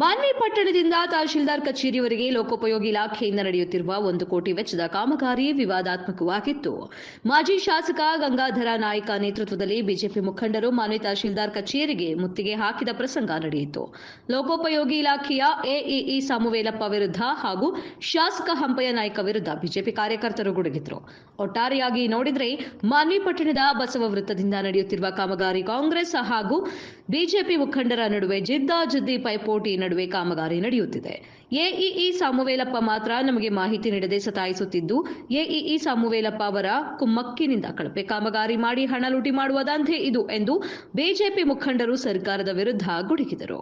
ಮಾನ್ವಿ ಪಟ್ಟಣದಿಂದ ತಹಶೀಲ್ದಾರ್ ಕಚೇರಿಯವರೆಗೆ ಲೋಕೋಪಯೋಗಿ ಇಲಾಖೆಯಿಂದ ನಡೆಯುತ್ತಿರುವ 1 ಕೋಟಿ ವೆಚ್ಚದ ಕಾಮಗಾರಿ ವಿವಾದಾತ್ಮಕವಾಗಿತ್ತು. ಮಾಜಿ ಶಾಸಕ ಗಂಗಾಧರ ನಾಯ್ಕ ನೇತೃತ್ವದಲ್ಲಿ ಬಿಜೆಪಿ ಮುಖಂಡರು ಮಾನ್ವಿ ತಹಶೀಲ್ದಾರ್ ಕಚೇರಿಗೆ ಮುತ್ತಿಗೆ ಹಾಕಿದ ಪ್ರಸಂಗ ನಡೆಯಿತು. ಲೋಕೋಪಯೋಗಿ ಇಲಾಖೆಯ ಎಇಇ ಸಾಮುವೇಲಪ್ಪ ವಿರುದ್ಧ ಹಾಗೂ ಶಾಸಕ ಹಂಪಯ್ಯ ನಾಯ್ಕ ವಿರುದ್ಧ ಬಿಜೆಪಿ ಕಾರ್ಯಕರ್ತರು ಗುಡುಗಿದ್ರು. ಒಟ್ಟಾರೆಯಾಗಿ ನೋಡಿದರೆ ಮಾನ್ವಿ ಪಟ್ಟಣದ ಬಸವ ವೃತ್ತದಿಂದ ನಡೆಯುತ್ತಿರುವ ಕಾಮಗಾರಿ ಕಾಂಗ್ರೆಸ್ ಹಾಗೂ ಬಿಜೆಪಿ ಮುಖಂಡರ ನಡುವೆ ಜಿದ್ದಾಜಿದ್ದಿ ಪೈಪೋಟಿ ನಡುವೆ ಕಾಮಗಾರಿ ನಡೆಯುತ್ತಿದೆ. ಎಇಇ ಸಾಮುವೇಲಪ್ಪ ಮಾತ್ರ ನಮಗೆ ಮಾಹಿತಿ ನೀಡದೆ ಸತಾಯಿಸುತ್ತಿದ್ದು, ಎಇಇ ಸಾಮುವೇಲಪ್ಪ ಅವರ ಕುಮ್ಮಕ್ಕಿನಿಂದ ಕಳಪೆ ಕಾಮಗಾರಿ ಮಾಡಿ ಹಣ ಲೂಟಿ ಮಾಡುವ ದಂಧೆ ಇದು ಎಂದು ಬಿಜೆಪಿ ಮುಖಂಡರು ಸರ್ಕಾರದ ವಿರುದ್ಧ ಗುಡುಗಿದರು.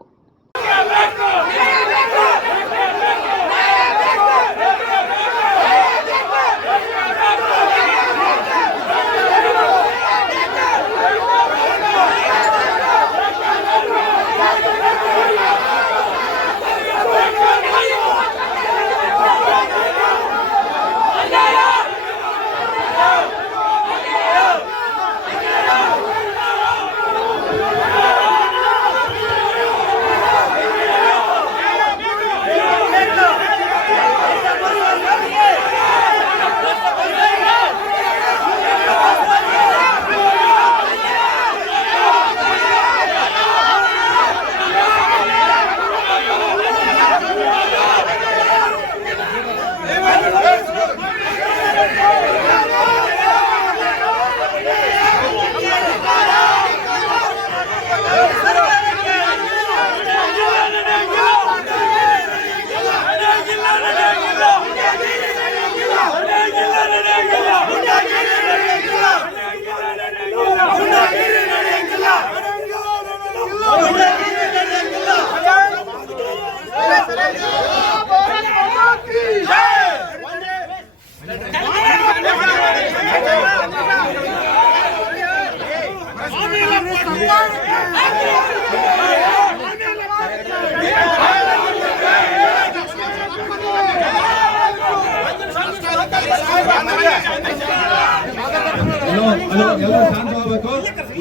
ಎಲ್ಲರೂ ಶಾಂತವಾಗಬೇಕು.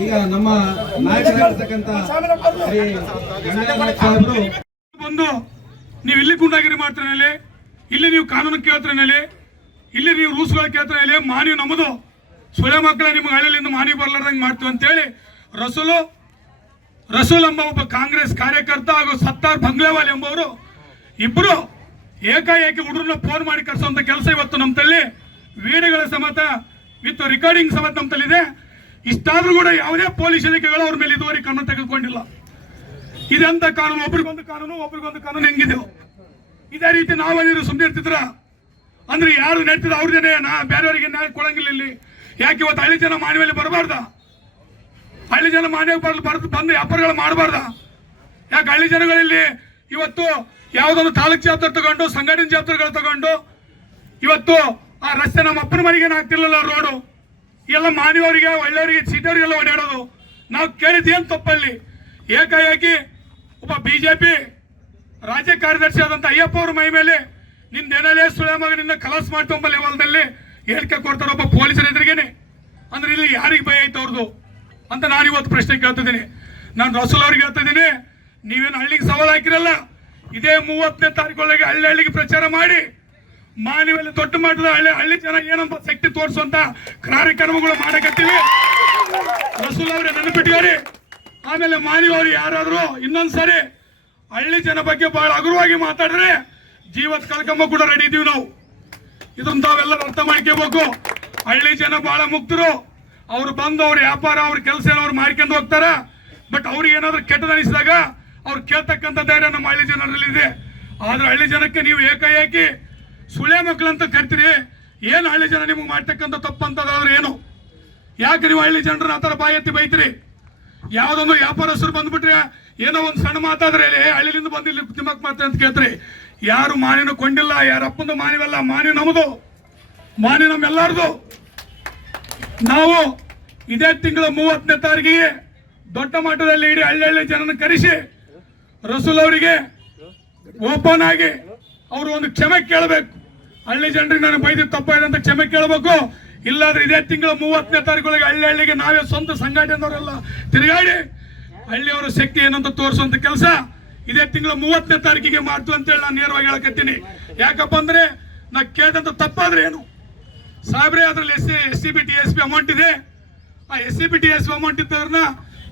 ಈಗ ನಮ್ಮ ನಾಯಕರಾಗಿರ್ತಕ್ಕಂಥ ಬಂದು ನೀವು ಇಲ್ಲಿ ಗುಂಡಾಗಿರಿ ಮಾಡ್ತಾನೆ, ಇಲ್ಲಿ ನೀವು ಕಾನೂನು ಕೇಳ್ತಾನೆ, ಇಲ್ಲಿ ನೀವು ರೂಲ್ಸ್ಗಳು ಕೇಳ್ತಾನೆ, ಮಾನವಿ ನಮ್ಮದು ಸುಳೆ ಮಕ್ಕಳ ನಿಮ್ಗೆ ಹಳ್ಳಿಯಿಂದ ಮಾನವಿ ಬರ್ಲಾರ್ದಂಗೆ ಮಾಡ್ತೀವಿ ಅಂತೇಳಿ ರಸೂಲ್ ಎಂಬ ಒಬ್ಬ ಕಾಂಗ್ರೆಸ್ ಕಾರ್ಯಕರ್ತ ಹಾಗೂ ಸತ್ತಾರ್ ಬಂಗ್ಲೇವಾಲ್ ಎಂಬವರು ಇಬ್ಬರು ಏಕಾಏಕಿ ಹುಡುಗರನ್ನ ಫೋನ್ ಮಾಡಿ ಕರೆಸುವಂತ ಕೆಲಸ ಇವತ್ತು ನಮ್ಮ ತಲ್ಲಿ ವಿಡಿಯೋಗಳ ಸಮೇತ ವಿತ್ ರೆಕಾರ್ಡಿಂಗ್ ಸಮೇತ ನಮ್ಮ ತಲ್ಲಿದೆ. ಇಷ್ಟಾದ್ರೂ ಕೂಡ ಯಾವುದೇ ಪೊಲೀಸ್ ಇಲಾಖೆಗಳು ಅವ್ರ ಮೇಲೆ ಇದುವರೆಗೆ ಕಾನೂನು ತೆಗೆದುಕೊಂಡಿಲ್ಲ. ಇದೆಂತ ಕಾನೂನು? ಒಬ್ರಿಗೊಂದು ಕಾನೂನು ಹೆಂಗಿದೆವು? ಇದೇ ರೀತಿ ನಾವೇನಿದ್ರು ಸುಮ್ಮನೆ ಇರ್ತಿದ್ರ ಅಂದ್ರೆ ಯಾರು ನಡೀತಿದ ಅವ್ರದೇನೆ, ಬೇರೆಯವರಿಗೆ ನ್ಯಾಯ ಕೊಡಂಗಿಲ್ಲ. ಇಲ್ಲಿ ಯಾಕೆ ಇವತ್ತು ಹಳ್ಳಿ ಜನ ಮಾನವಿಯಲ್ಲಿ ಬರಬಾರ್ದ? ಹಳ್ಳಿ ಜನ ಮಾನವ ಬಂದು ವ್ಯಾಪಾರಗಳು ಮಾಡಬಾರ್ದ? ಯಾಕೆ ಹಳ್ಳಿ ಜನಗಳಲ್ಲಿ ಇವತ್ತು ಯಾವುದೊಂದು ತಾಲೂಕ್ ಜಾತ್ರೆ ತಗೊಂಡು ಸಂಘಟನೆ ಜಾತ್ರೆಗಳು ತಗೊಂಡು ಇವತ್ತು ಆ ರಸ್ತೆ ನಮ್ಮ ಅಪ್ಪನ ಮನೆಗೆ ಆಗ್ತಿರ್ಲಿಲ್ಲ ರೋಡು ಎಲ್ಲ ಮಾನವರಿಗೆ ಒಳ್ಳೆಯವರಿಗೆ ಸಿಟಿಯವರಿಗೆಲ್ಲ ಓಡಾಡೋದು. ನಾವು ಕೇಳಿದ್ದೇನು ತಪ್ಪಲ್ಲಿ? ಏಕಾಏಕಿ ಒಬ್ಬ ಬಿಜೆಪಿ ರಾಜ್ಯ ಕಾರ್ಯದರ್ಶಿ ಆದಂತ ಅಯ್ಯಪ್ಪ ಅವ್ರ ಮೈ ಮೇಲೆ ನಿಂದೇನಲ್ಲೇ ಸುಳೆ ಮಗನಿಂದ ಕಲಾಸ್ ಮಾಡ್ಕೊಂಬ ಲೆವೆಲ್ದಲ್ಲಿ ಹೇಳಿಕೆ ಕೊಡ್ತಾರೆ ಒಬ್ಬ ಪೊಲೀಸರ ಎದುರಿಗೇನೆ. ಅಂದ್ರೆ ಇಲ್ಲಿ ಯಾರಿಗೆ ಭಯ ಐತೆ ಅವ್ರದ್ದು ಅಂತ ನಾನು ಇವತ್ತು ಪ್ರಶ್ನೆ ಕೇಳ್ತಿದ್ದೀನಿ. ನಾನು ರಸೂಲ್ ಅವ್ರಿಗೆ ಹೇಳ್ತಿದ್ದೀನಿ, ನೀವೇನು ಹಳ್ಳಿಗೆ ಸವಾಲು ಹಾಕಿರಲ್ಲ, ಇದೇ 30ನೇ ತಾರೀಕೊಳಗೆ ಹಳ್ಳಿಗೆ ಪ್ರಚಾರ ಮಾಡಿ ಮಾನವಿಯಲ್ಲಿ ದೊಡ್ಡ ಮಟ್ಟದ ಹಳ್ಳಿ ಜನ ಏನಂತ ಶಕ್ತಿ ತೋರಿಸುವಂತ ಕಾರ್ಯಕ್ರಮಗಳು ಮಾಡಕತ್ತೀವಿ. ರಸೂಲ್ ಅವ್ರೆ ನೆನಪಿಟ್ಟಾರಿ. ಆಮೇಲೆ ಮಾನವಿ ಅವ್ರು ಯಾರಾದ್ರೂ ಇನ್ನೊಂದ್ಸರಿ ಹಳ್ಳಿ ಜನ ಬಗ್ಗೆ ಬಹಳ ಹಗುರವಾಗಿ ಮಾತಾಡಿದ್ರೆ ಜೀವತ್ ಕಳ್ಕೊಂಬ ಕೂಡ ರೆಡಿ ಇದೀವಿ ನಾವು. ಇದನ್ನ ತಾವೆಲ್ಲರೂ ಅರ್ಥ ಮಾಡ್ಕೋಬೇಕು. ಹಳ್ಳಿ ಜನ ಬಹಳ ಮುಕ್ತರು. ಅವ್ರು ಬಂದು ಅವ್ರ ವ್ಯಾಪಾರ ಅವ್ರ ಕೆಲಸ ಏನೋ ಅವ್ರು ಮಾಡ್ಕೊಂಡು ಹೋಗ್ತಾರ. ಬಟ್ ಅವ್ರಿಗೆ ಏನಾದ್ರು ಕೆಟ್ಟದ ಅನಿಸಿದಾಗ ಅವ್ರು ಕೇಳ್ತಕ್ಕಂಥ ಧೈರ್ಯ ನಮ್ಮ ಹಳ್ಳಿ ಜನರಲ್ಲಿ ಇದೆ. ಆದ್ರೆ ಹಳ್ಳಿ ಜನಕ್ಕೆ ನೀವು ಏಕಾಏಕಿ ಸುಳೆ ಮಕ್ಕಳಂತ ಕರ್ತೀರಿ. ಏನು ಹಳ್ಳಿ ಜನ ನಿಮ್ಗೆ ಮಾಡ್ತಕ್ಕಂಥ ತಪ್ಪಂತದಾದ್ರೆ ಏನು? ಯಾಕೆ ನೀವು ಹಳ್ಳಿ ಜನರನ್ನ ಆ ಥರ ಬಾಯಿ ಎತ್ತಿ ಬೈತೀರಿ? ಯಾವುದೊಂದು ವ್ಯಾಪಾರಸ್ಥರು ಬಂದ್ಬಿಟ್ರೆ ಏನೋ ಒಂದು ಸಣ್ಣ ಮಾತಾದ್ರೆ ಹಳ್ಳಿಲಿಂದ ಬಂದು ಇಲ್ಲಿ ತಿಮ್ಮಕ್ ಮಾಡ್ತಾರೆ ಅಂತ ಕೇಳ್ತೀರಿ. ಯಾರು ಮಾನಿನ ಕೊಂಡಿಲ್ಲ, ಯಾರ ಅಪ್ಪಂದು ಮಾನಿವಲ್ಲ, ಮಾನಿ ನಮ್ಮದು, ಮಾನಿ ನಮ್ಮೆಲ್ಲರದು. ನಾವು ಇದೇ ತಿಂಗಳ 30ನೇ ತಾರೀಕಿಗೆ ದೊಡ್ಡ ಮಟ್ಟದಲ್ಲಿ ಇಡೀ ಹಳ್ಳಿ ಜನನ ಕರೆಸಿ ರಸೂಲ್ ಅವರಿಗೆ ಓಪನ್ ಆಗಿ ಅವರು ಒಂದು ಕ್ಷಮೆ ಕೇಳಬೇಕು. ಹಳ್ಳಿ ಜನರಿಗೆ ನಾನು ಬೈದಿದ್ದು ತಪ್ಪಾಗಿದೆ ಅಂತ ಕ್ಷಮೆ ಕೇಳಬೇಕು. ಇಲ್ಲಾದ್ರೆ ಇದೇ ತಿಂಗಳ 30ನೇ ತಾರೀಕೊಳಗೆ ಹಳ್ಳಿಗೆ ನಾವೇ ಸ್ವಂತ ಸಂಘಟನೆಯವರೆಲ್ಲ ತಿರುಗಾಡಿ ಹಳ್ಳಿಯವರ ಶಕ್ತಿ ಏನಂತ ತೋರಿಸುವಂತ ಕೆಲಸ ಇದೇ ತಿಂಗಳ 30ನೇ ತಾರೀಕಿಗೆ ಮಾಡ್ತು ಅಂತೇಳಿ ನಾನು ನೇರವಾಗಿ ಹೇಳಕತ್ತೀನಿ. ಯಾಕಪ್ಪ ಅಂದ್ರೆ ನಾ ಕೇಳಿದಂತ ತಪ್ಪಾದ್ರೆ ಏನು ಸಾಹೇಬ್ರೆ, ಅದ್ರಲ್ಲಿ SCB TSP ಅಮೌಂಟ್ ಇದೆ. ಆ SCB TSP ಅಮೌಂಟ್ ಇದ್ದವ್ರನ್ನ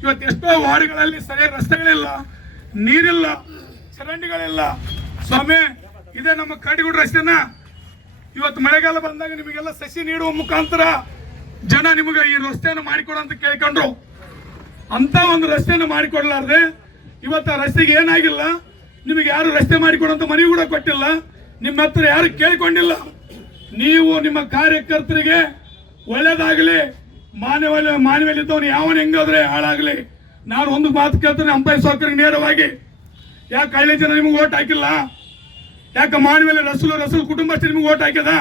ಇವತ್ತು ಎಷ್ಟೋ ವಾರ್ಡ್ಗಳಲ್ಲಿ ಸರಿಯಾಗಿ ರಸ್ತೆಗಳಿಲ್ಲ, ನೀರಿಲ್ಲ, ಚರಂಡಿಗಳಿಲ್ಲ. ಸ್ವಾಮಿ, ಇದೇ ನಮ್ಮ ಕಡಿಗುಡ್ ರಸ್ತೆನ ಇವತ್ತು ಮಳೆಗಾಲ ಬಂದಾಗ ನಿಮಗೆಲ್ಲ ಸಸಿ ನೀಡುವ ಮುಖಾಂತರ ಜನ ನಿಮಗೆ ಈ ರಸ್ತೆಯನ್ನು ಮಾಡಿಕೊಡ ಅಂತ ಕೇಳ್ಕೊಂಡ್ರು. ಅಂತ ಒಂದು ರಸ್ತೆಯನ್ನು ಮಾಡಿಕೊಡ್ಲಾರ್ದೆ ಇವತ್ತು ಆ ರಸ್ತೆಗೆ ಏನಾಗಿಲ್ಲ, ನಿಮಗೆ ಯಾರು ರಸ್ತೆ ಮಾಡಿಕೊಡುವಂತ ಮನವಿ ಕೂಡ ಕೊಟ್ಟಿಲ್ಲ, ನಿಮ್ಮ ಹತ್ರ ಯಾರು ಕೇಳಿಕೊಂಡಿಲ್ಲ. ನೀವು ನಿಮ್ಮ ಕಾರ್ಯಕರ್ತರಿಗೆ ಒಳ್ಳೇದಾಗಲಿ, ಮಾನವೀಯಲಿದ್ದವನು ಯಾವನ್ ಹೆಂಗಾದ್ರೆ ಹಾಳಾಗಲಿ. ನಾನು ಒಂದು ಮಾತು ಕೇಳ್ತೇನೆ, ಅಂಪೈ ಸೌಕರ್ಯ ನೇರವಾಗಿ, ಯಾಕೆ ಹಳ್ಳಿ ಜನ ನಿಮಗೆ ಓಟ್ ಹಾಕಿಲ್ಲ? ಯಾಕೆ ಮಾನವೀಯ ರಸೂಲ್ ಕುಟುಂಬಸ್ಥರು ನಿಮಗೆ ಓಟ್ ಹಾಕ್ಯದ?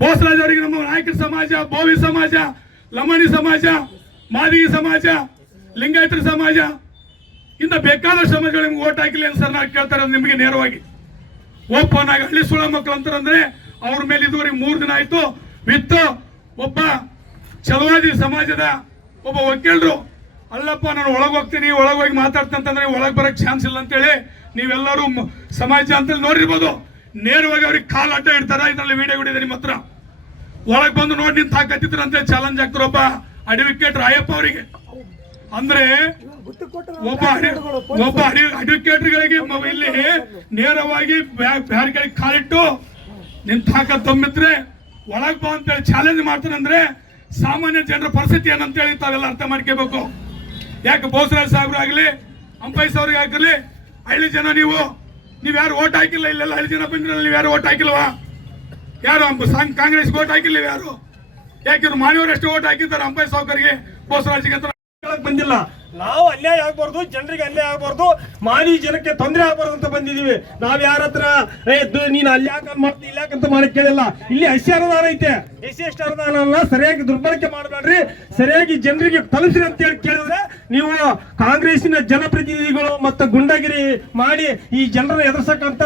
ಬೋಸರಾಜ್ ಅವರಿಗೆ ನಮ್ಮ ನಾಯಕರ ಸಮಾಜ, ಬೋವಿ ಸಮಾಜ, ಲಮಣಿ ಸಮಾಜ, ಮಾದಿಗಿ ಸಮಾಜ, ಲಿಂಗಾಯತರ ಸಮಾಜ, ಇಂದ ಬೇಕಾದ ಸಮಾಜಗಳು ನಿಮ್ಗೆ ಓಟ್ ಹಾಕಿಲ್ಲ ಅಂತ ಸರ್ ನಾವು ಕೇಳ್ತಾರೆ ನಿಮಗೆ ನೇರವಾಗಿ. ಓಪನ್ ಆಗಿ ಹಳ್ಳಿ ಸುಳ ಮಕ್ಕಳು ಅಂತಾರಂದ್ರೆ ಅವ್ರ ಮೇಲೆ ಇದುವರೆಗೆ 3 ದಿನ ಆಯ್ತು ವಿತ್ತು ಒಬ್ಬ ಚಲವಾದಿ ಸಮಾಜದ ಒಬ್ಬ ವಕೀಲರು, ಅಲ್ಲಪ್ಪ ನಾನು ಒಳಗೆ ಹೋಗ್ತೀನಿ, ಒಳಗೋಗಿ ಮಾತಾಡ್ತಂತಂದ್ರೆ ಒಳಗೆ ಬರಕ್ ಚಾನ್ಸ್ ಇಲ್ಲ ಅಂತೇಳಿ ನೀವೆಲ್ಲರೂ ಸಮಾಜ ಅಂತೇಳಿ ನೋಡಿರ್ಬೋದು. ನೇರವಾಗಿ ಅವ್ರಿಗೆ ಕಾಲ್ ಅಡ್ಡ ಇಡ್ತಾರ. ಇದರಲ್ಲಿ ವಿಡಿಯೋ ಇದೆ ನಿಮ್ಮ ಹತ್ರ. ಒಳಗೆ ಬಂದು ನೋಡಿ ನಿಂತು ಹಾಕತ್ತಿದ್ರು ಅಂತ ಚಾಲೆಂಜ್ ಆಗ್ತಾರ ಒಬ್ಬ ಅಡ್ವೊಕೇಟ್ ರಾಯಪ್ಪ ಅವರಿಗೆ. ಅಂದ್ರೆ ಒಬ್ಬ ಅಡ್ವೊಕೇಟ್ಗಳಿಗೆ ಇಲ್ಲಿ ನೇರವಾಗಿ ಬ್ಯಾರಿಕೇಡ್ ಕಾಲಿಟ್ಟು ನಿಂತು ಹಾಕ ತಮ್ಮಿದ್ರೆ ಒಳಗ್ ಬಾ ಅಂತೇಳಿ ಚಾಲೆಂಜ್ ಮಾಡ್ತಾರೆ. ಅಂದ್ರೆ ಸಾಮಾನ್ಯ ಜನರ ಪರಿಸ್ಥಿತಿ ಏನಂತೇಳಿ ತಾವೆಲ್ಲ ಅರ್ಥ ಮಾಡ್ಕೋಬೇಕು. ಯಾಕೆ ಬೋಸರಾಜ್ ಸಾಹೇಬ್ರು ಆಗ್ಲಿ, ಅಂಪೈಸ್ ಅವ್ರಿಗೆ ಆಗಲಿ, ಹಳ್ಳಿ ಜನ ನೀವು ಯಾರು ಓಟ್ ಹಾಕಿಲ್ಲ, ಇಲ್ಲೆಲ್ಲ ಹಳ್ಳಿ ಜನ ಬಂದಿರಲ್ಲ, ನೀವು ಯಾರು ಓಟ್ ಹಾಕಿಲ್ವಾ? ಯಾರು ಕಾಂಗ್ರೆಸ್ ಓಟ್ ಹಾಕಿಲ್ಲ ಯಾರು? ಯಾಕೆ ಮಾನವರಷ್ಟು ಓಟ್ ಹಾಕಿದ್ದಾರೆ ಅಂಪೈಸ್ ಸಾಹೇಬ್ರಿಗೆ, ಬೋಸರಾಜ್ಗೆ ಅಂತ ಬಂದಿಲ್ಲ. ನಾವು ಅನ್ಯಾಯ ಆಗ್ಬಾರ್ದು, ಜನರಿಗೆ ಅನ್ಯಾಯ ಆಗ್ಬಾರ್ದು, ಮಾನವಿ ಜನಕ್ಕೆ ತೊಂದರೆ ಆಗ್ಬಾರ್ದು ಅಂತ ಬಂದಿದೀವಿ. ನಾವ್ ಯಾರ ಹತ್ರ ನೀನ್ ಅಲ್ಲಿ ಯಾಕೆ ಮಾಡ್ತಿ ಇಲ್ಲಿ ಯಾಕಂತ ಮಾಡಕ್ ಕೇಳಿಲ್ಲ. ಇಲ್ಲಿ SC ಅನುದಾನ ಐತೆ, SC ಅನುದಾನ ಸರಿಯಾಗಿ ದುರ್ಬಳಕೆ ಮಾಡಬೇಡ್ರಿ, ಸರಿಯಾಗಿ ಜನರಿಗೆ ತಲುಪಿಸಿ ಅಂತ ಹೇಳಿ ಕೇಳಿದ್ರೆ ನೀವು ಕಾಂಗ್ರೆಸ್ಸಿನ ಜನಪ್ರತಿನಿಧಿಗಳು ಮತ್ತು ಗುಂಡಾಗಿರಿ ಮಾಡಿ ಈ ಜನರನ್ನ ಎದುರಿಸಕ್ಕಂತ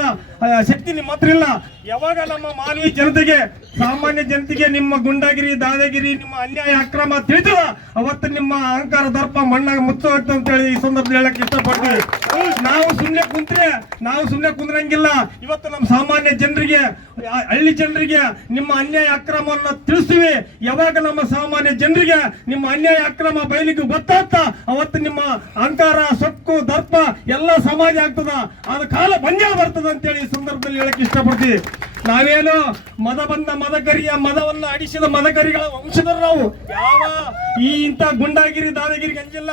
ಶಕ್ತಿ ನಿಮ್ಮ ಹತ್ರ ಇಲ್ಲ. ಯಾವಾಗ ನಮ್ಮ ಮಾನವಿ ಜನತೆಗೆ, ಸಾಮಾನ್ಯ ಜನತೆಗೆ ನಿಮ್ಮ ಗುಂಡಾಗಿರಿ, ದಾದಾಗಿರಿ, ನಿಮ್ಮ ಅನ್ಯಾಯ ಅಕ್ರಮ ತಿಳಿದ ಅವತ್ತು ನಿಮ್ಮ ಅಹಂಕಾರ ದರ್ಪ ಮಣ್ಣಾಗ ಮುಚ್ಚೋಗ್ತ ಅಂತ ಹೇಳಿ ಈ ಸಂದರ್ಭದಲ್ಲಿ ಹೇಳಕ್ ಇಷ್ಟಪಡ್ತೀವಿ. ನಾವು ಸುಮ್ನೆ ಕುಂದ್ರಂಗಿಲ್ಲ. ಇವತ್ತು ನಮ್ಮ ಸಾಮಾನ್ಯ ಜನರಿಗೆ, ಹಳ್ಳಿ ಜನರಿಗೆ ನಿಮ್ಮ ಅನ್ಯಾಯ ಅಕ್ರಮವನ್ನು ತಿಳಿಸ್ತೀವಿ. ಯಾವಾಗ ನಮ್ಮ ಸಾಮಾನ್ಯ ಜನರಿಗೆ ನಿಮ್ಮ ಅನ್ಯಾಯ ಅಕ್ರಮ ಬಯಲಿಗೆ ಗೊತ್ತಾಗ್ತಾ ಅವತ್ತು ನಿಮ್ಮ ಅಹಂಕಾರ, ಸೊಕ್ಕು, ದರ್ಪ ಎಲ್ಲ ಸಮಾಜ ಆಗ್ತದ. ಅದ ಕಾಲ ಬಂದೇ ಬರ್ತದ ಅಂತೇಳಿ ಈ ಸಂದರ್ಭದಲ್ಲಿ ಹೇಳಕ್ ಇಷ್ಟಪಡ್ತೀವಿ. ನಾವೇನು ಮದವನ್ನ ಅಡಿಸಿದ ಮದಕರಿಗಳ ವಂಶದವರು ನಾವು. ಯಾವ ಇಂಥ ಗುಂಡಾಗಿರಿ, ದಾದಾಗಿರಿಗೆ ಅಂಜಿಲ್ಲ,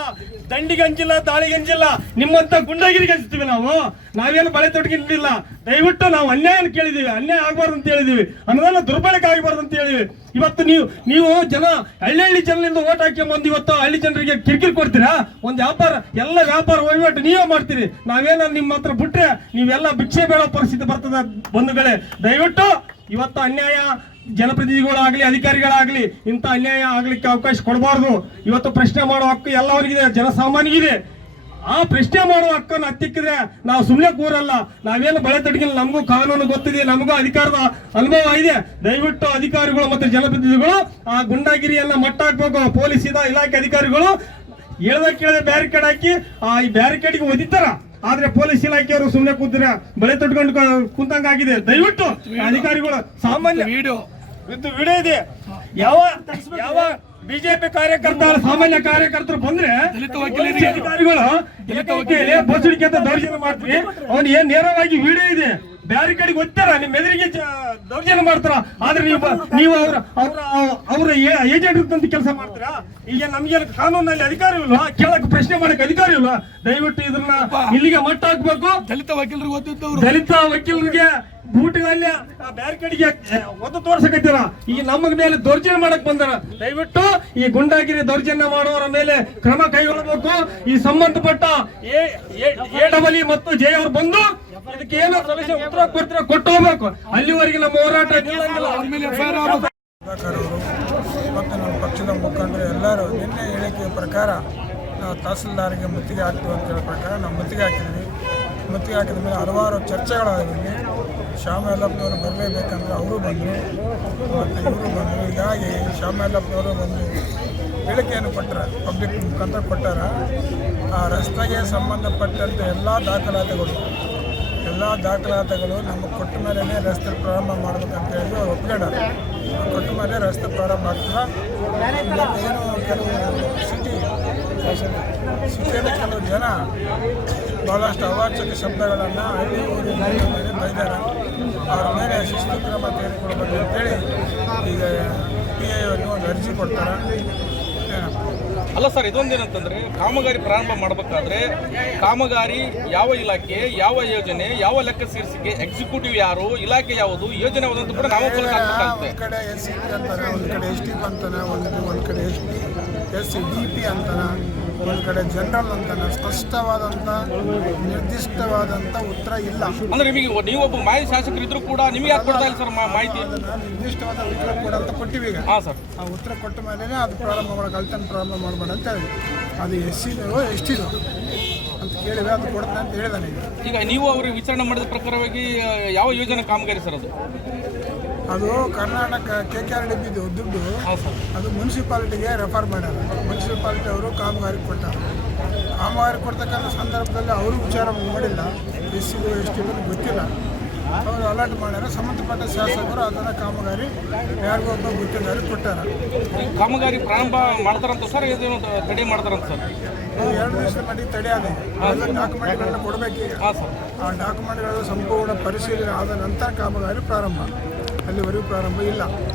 ದಂಡಿಗೆ ಅಂಜಿಲ್ಲ, ದಾಳಿಗೆ ಅಂಜಿಲ್ಲ. ನಿಮ್ಮಂತ ಗುಂಡಾಗಿರಿಗೆ ಅಂಜ್ತೀವಿ ನಾವು. ನಾವೇನು ಬಳೆ ತೊಡಗಿಲ್ಲ. ದಯವಿಟ್ಟು ನಾವು ಅನ್ಯಾಯ ಕೇಳಿದೀವಿ, ಅನ್ಯಾಯ ಆಗ್ಬಾರ್ದು ಅಂತ ಹೇಳಿದೀವಿ, ಅನುದಾನ ದುರ್ಬಳಕೆ ಆಗಬಾರ್ದು ಅಂತ ಹೇಳಿವಿ. ಇವತ್ತು ನೀವು ಜನ ಹಳ್ಳಿ ಜನರಿಂದ ಓಟ್ ಹಾಕಿ ಇವತ್ತು ಹಳ್ಳಿ ಜನರಿಗೆ ಕಿರಿಕಿರಿ ಕೊಡ್ತೀರಾ? ಒಂದು ಎಲ್ಲ ವ್ಯಾಪಾರ ವಹಿವಾಟು ನೀವೇ ಮಾಡ್ತೀರಿ. ನಾವೇನ ನಿಮ್ಮ ಹತ್ರ ಬಿಟ್ರೆ ನೀವೆಲ್ಲ ಭಿಕ್ಷೆ ಬೇಡೋ ಪರಿಸ್ಥಿತಿ ಬರ್ತದ ಬಂಧುಗಳೇ. ದಯವಿಟ್ಟು ಇವತ್ತು ಅನ್ಯಾಯ ಜನಪ್ರತಿನಿಧಿಗಳಾಗ್ಲಿ, ಅಧಿಕಾರಿಗಳಾಗ್ಲಿ ಇಂಥ ಅನ್ಯಾಯ ಆಗ್ಲಿಕ್ಕೆ ಅವಕಾಶ ಕೊಡಬಾರ್ದು. ಇವತ್ತು ಪ್ರಶ್ನೆ ಮಾಡೋ ಹಕ್ಕು ಎಲ್ಲವರಿಗಿದೆ, ಜನಸಾಮಾನ್ಯಗಿದೆ. ಆ ಪ್ರಶ್ನೆ ಮಾಡುವ ಹಕ್ಕನ್ನು ಹತ್ತಿಕ್ಕಿದ್ರೆ ನಾವು ಸುಮ್ಮನೆ ಕೂರಲ್ಲ. ನಾವೇನು ಬಳೆ ತಡಗಿಲ್ಲ, ನಮಗೂ ಕಾನೂನು ಗೊತ್ತಿದೆ, ನಮಗೂ ಅಧಿಕಾರದ ಅನುಭವ ಇದೆ. ದಯವಿಟ್ಟು ಅಧಿಕಾರಿಗಳು ಮತ್ತು ಜನಪ್ರತಿನಿಧಿಗಳು ಆ ಗುಂಡಾಗಿರಿಯನ್ನ ಮಟ್ಟ ಹಾಕ್ಬೇಕು. ಪೊಲೀಸ್ ಇಲಾಖೆ ಅಧಿಕಾರಿಗಳು ಕೇಳದೆ ಬ್ಯಾರಿಕೇಡ್ ಹಾಕಿ ಈ ಬ್ಯಾರಿಕೇಡ್ಗೆ ಒದಿತಾರ. ಆದ್ರೆ ಪೊಲೀಸ್ ಇಲಾಖೆಯವರು ಸುಮ್ಮನೆ ಕೂತಿರ ಬಳೆ ತೊಟ್ಕೊಂಡು ಕುಂತಂಗ ಆಗಿದೆ. ದಯವಿಟ್ಟು ಅಧಿಕಾರಿಗಳು ಸಾಮಾನ್ಯ ವಿಡಿಯೋ ಇದೆ. ಯಾವ ಬಿಜೆಪಿ ಕಾರ್ಯಕರ್ತರ, ಸಾಮಾನ್ಯ ಕಾರ್ಯಕರ್ತರು ಬಂದ್ರೆ ಅಧಿಕಾರಿಗಳು ಬಸಡಿಕೆ ಅಂತ ದೌರ್ಜನ್ಯ ಮಾಡ್ತೀವಿ. ಅವ್ನು ಏನ್ ನೇರವಾಗಿ ವಿಡಿಯೋ ಇದೆ, ಬ್ಯಾರಿಕೇಡ್ ಗೊತ್ತಾರ, ನಿಮ್ ಎದುರಿಗೆ ದೌರ್ಜನ್ಯ ಮಾಡ್ತಾರ. ಆದ್ರೆ ನೀವು ಅವ್ರ ಏಜೆಂಟ್ ಅಂತ ಕೆಲಸ ಮಾಡ್ತೀರಾ? ಈಗ ನಮ್ಗೆ ಕಾನೂನಲ್ಲಿ ಅಧಿಕಾರ ಇಲ್ವಾ? ಕೇಳಕ್ ಪ್ರಶ್ನೆ ಮಾಡಕ್ ಅಧಿಕಾರ ಇಲ್ವಾ? ದಯವಿಟ್ಟು ಇದನ್ನ ಇಲ್ಲಿಗೆ ಮಟ್ಟ ಹಾಕ್ಬೇಕು. ದಲಿತ ವಕೀಲರಿಗೆ ಬೂಟಿನಲ್ಲಿ ಬ್ಯಾರಿಕೇಡ್ಗೆ ಒತ್ತು ತೋರ್ಸಕತ್ತೀರ. ಈ ನಮ್ಮ ಮೇಲೆ ದೌರ್ಜನ್ಯ ಮಾಡಕ್ ಬಂದಾರ. ದಯವಿಟ್ಟು ಈ ಗುಂಡಾಗಿರಿ ದೌರ್ಜನ್ಯ ಮಾಡುವವರ ಮೇಲೆ ಕ್ರಮ ಕೈಗೊಳ್ಳಬೇಕು. ಈ ಸಂಬಂಧಪಟ್ಟ ಎಡಬಲಿ ಮತ್ತು ಜಯ ಅವರು ಬಂದು ಇದಕ್ಕೆ ಏನು ಸಲಹೆ ಉತ್ತರ ಕೊಡ್ತೀರ ಕೊಟ್ಟು ಹೋಗ್ಬೇಕು. ಅಲ್ಲಿವರೆಗೆ ನಮ್ಮ ಹೋರಾಟ ಮತ್ತು ನಮ್ಮ ಪಕ್ಷದ ಮುಖಂಡರು ಎಲ್ಲರೂ ನಿನ್ನೆ ಹೇಳಿಕೆಯ ಪ್ರಕಾರ ನಾವು ತಹಸೀಲ್ದಾರ್ಗೆ ಮುತ್ತಿಗೆ ಹಾಕ್ತೀವಿ ಅಂತ ಹೇಳೋ ಪ್ರಕಾರ ನಾವು ಮುತ್ತಿಗೆ ಹಾಕಿದ್ವಿ. ಮುತ್ತಿಗೆ ಹಾಕಿದ ಮೇಲೆ ಹಲವಾರು ಚರ್ಚೆಗಳಾಗಿದ್ವಿ. ಶ್ಯಾಮ ಯಲ್ಲಪ್ಪನವರು ಬರಲೇಬೇಕಂದ್ರೆ ಅವರು ಬಂದರು ಮತ್ತು ಇವರು ಬಂದರು. ಹೀಗಾಗಿ ಶ್ಯಾಮ ಯಲ್ಲಪ್ಪನವರು ಬಂದು ಹೇಳಿಕೆಯನ್ನು ಕೊಟ್ಟರೆ, ಪಬ್ಲಿಕ್ ಮುಖಾಂತರ ಕೊಟ್ಟಾರ. ಆ ರಸ್ತೆಗೆ ಸಂಬಂಧಪಟ್ಟಂತೆ ಎಲ್ಲ ದಾಖಲಾತಿಗಳು ನಮಗೆ ಕೊಟ್ಟ ಮೇಲೆ ರಸ್ತೆ ಪ್ರಾರಂಭ ಮಾಡಬೇಕಂತ ಹೇಳಿ ಅವ್ರು ಒಪ್ಕೊಂಡಾರೆ. ಕೊಟ್ಟ ಮೇಲೆ ರಸ್ತೆ ಪ್ರಾರಂಭ ಆಗ್ತದೆ. ಏನು ಕೆಲವು ಸಿಟಿಯಲ್ಲಿ ಕೆಲವು ಜನ ಭಾಳಷ್ಟು ಅವಾಚ್ಯ ಶಬ್ದಗಳನ್ನು ಹಳ್ಳಿ ಊರಿನ ಮೇಲೆ ಬೈದಾರೆ. ಅವ್ರ ಮೇಲೆ ಶಿಸ್ತು ಕ್ರಮ ತೆಗೆದುಕೊಳ್ಬೇಕು ಅಂತೇಳಿ ಈಗ PI ಅವರಿಗೆ ಒಂದು ಅರ್ಜಿ ಕೊಡ್ತಾರೆ. ಅಲ್ಲ ಸರ್, ಇದೊಂದೇನಂತಂದ್ರೆ ಕಾಮಗಾರಿ ಪ್ರಾರಂಭ ಮಾಡಬೇಕಾದ್ರೆ ಕಾಮಗಾರಿ ಯಾವ ಇಲಾಖೆ, ಯಾವ ಯೋಜನೆ, ಯಾವ ಲೆಕ್ಕ ಶೀರ್ಷಿಕೆ, ಎಕ್ಸಿಕ್ಯೂಟಿವ್ ಯಾರು, ಇಲಾಖೆ ಯಾವುದು, ಯೋಜನೆ ಯಾವುದು ಅಂತ ಕೂಡ ನಾಮಫಲಕ ಹಾಕಬೇಕಾಗುತ್ತೆ. ಒಂದು ಕಡೆ SCP ಅಂತಾನೆ, ಒಂದು ಕಡೆ STP ಅಂತಾನೆ, ಒಂದು ಕಡೆ SCDP ಅಂತಾನೆ, ಒಂದು ಕಡೆ ಜನರಲ್ ಅಂತಾನೆ. ಸ್ಪಷ್ಟವಾದಂಥ ನಿರ್ದಿಷ್ಟವಾದಂಥ ಉತ್ತರ ಇಲ್ಲ. ಅಂದ್ರೆ ನಿಮಗೆ ನೀವೊಬ್ಬ ಮಾಜಿ ಶಾಸಕರಿದ್ರು ಕೂಡ ನಿಮಗೆ ಯಾಕೆ ಕೊಡ್ತಾ ಇಲ್ಲ ಸರ್ ಮಾಹಿತಿ? ಅದನ್ನು ನಿರ್ದಿಷ್ಟವಾದ ಉತ್ತರ ಕೊಡ ಅಂತ ಕೊಟ್ಟಿವಿ ಈಗ. ಹಾಂ ಸರ್. ಆ ಉತ್ತರ ಕೊಟ್ಟ ಮೇಲೆ ಅದು ಪ್ರಾರಂಭ ಮಾಡೋಕೆ ಅಲ್ತನ ಪ್ರಾರಂಭ ಮಾಡಬೇಡ ಅಂತ ಹೇಳಿ ಅದು ಎಷ್ಟಿದು ಅಂತ ಕೇಳಿವೆ. ಅದು ಕೊಡ್ತಾನೆ ಅಂತ ಹೇಳಿದಾನೆ. ಈಗ ನೀವು ಅವ್ರಿಗೆ ವಿಚಾರಣೆ ಮಾಡಿದ ಪ್ರಕಾರವಾಗಿ ಯಾವ ಯೋಜನೆ ಕಾಮಗಾರಿ ಸರ್ ಅದು ಕರ್ನಾಟಕ KKRDB ದುಡ್ಡು ಅದು ಮುನ್ಸಿಪಾಲಿಟಿಗೆ ರೆಫರ್ ಮಾಡ್ಯಾರ. ಮುನ್ಸಿಪಾಲಿಟಿ ಅವರು ಕಾಮಗಾರಿ ಕೊಟ್ಟಾರ. ಕಾಮಗಾರಿ ಕೊಡ್ತಕ್ಕಂಥ ಸಂದರ್ಭದಲ್ಲಿ ಅವರು ವಿಚಾರ ಮಾಡಿಲ್ಲ. SCಗೂ STಗೂ ಗೊತ್ತಿಲ್ಲ. ಅವರು ಅಲರ್ಟ್ ಮಾಡ್ಯಾರ. ಸಂಬಂಧಪಟ್ಟ ಶಾಸಕರು ಅದನ್ನು ಕಾಮಗಾರಿ ಯಾರಿಗೋ ಒಬ್ಬ ಗುತ್ತಿಗೆದಾರಿ ಕೊಟ್ಟಾರ. ಕಾಮಗಾರಿ ಪ್ರಾರಂಭ ಮಾಡ್ತಾರಂತ ಸರ್, ಇದೇನು ತಡೆ ಮಾಡ್ತಾರಂತ ಸರ್? 2 ದಿವಸದ ಮಟ್ಟಿಗೆ ತಡೆಯಾದೆ. ಡಾಕ್ಯುಮೆಂಟ್ಗಳನ್ನ ಕೊಡಬೇಕೀಗ. ಆ ಡಾಕ್ಯುಮೆಂಟ್ಗಳು ಸಂಪೂರ್ಣ ಪರಿಶೀಲನೆ ಆದ ನಂತರ ಕಾಮಗಾರಿ ಪ್ರಾರಂಭ. ಅಲ್ಲಿವರೆಗೂ ಪ್ರಾರಂಭ ಇಲ್ಲ.